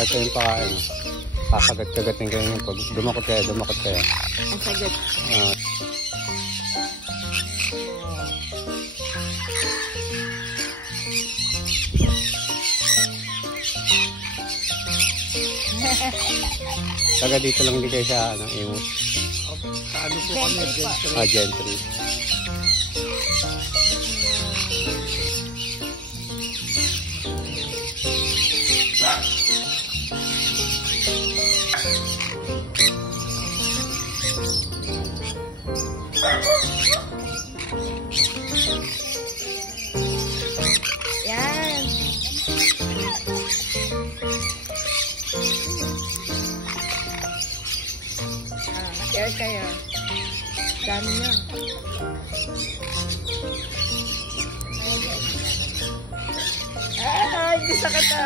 Ito yung pakain. Kakagat-kagatin kayo yung pag dumakot kayo. Ang sagot. Taga dito lang din kayo sa Imus. Sa ano po kami? Gentry. Yan. Share kayo. Dami nyo. Ay, bisa ka ta.